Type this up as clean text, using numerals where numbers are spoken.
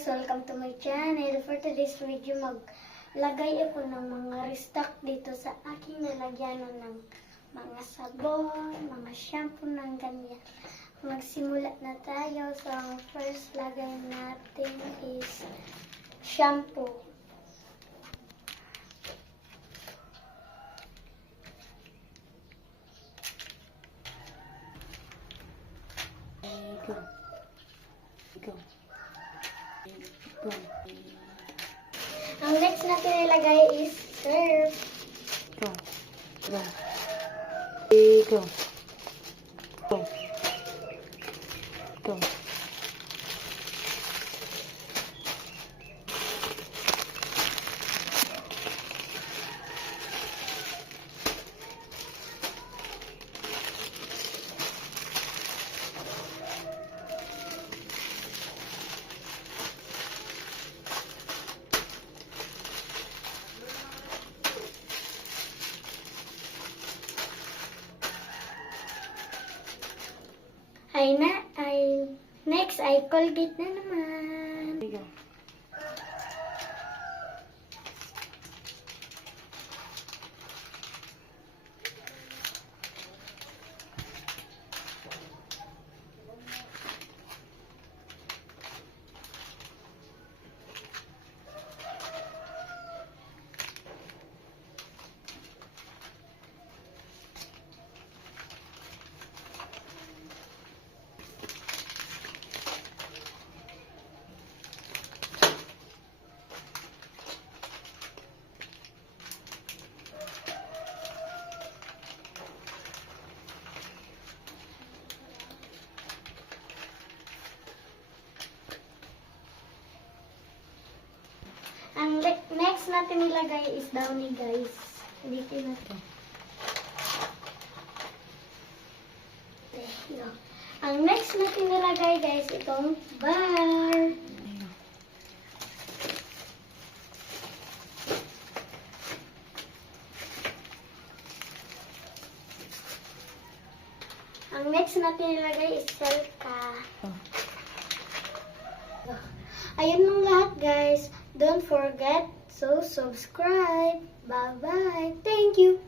guys! Welcome to my channel. For today's video, maglagay ako ng mga restock dito sa aking nalagyanan ng mga sabon, mga shampoo ng ganyan. Magsimula na tayo. So, ang first lagay natin is shampoo. Go. Ang next natin ilagay is surf. Go. Go. Go. Go. Next ay Colgate na naman. Go. Ang next natin ilagay is Downy, guys. Dito na to. Ang next natin ilagay, guys, itong bar. Ang next natin ilagay is Selka. Ayun lang lahat, guys. Don't forget to subscribe. Bye-bye. Thank you.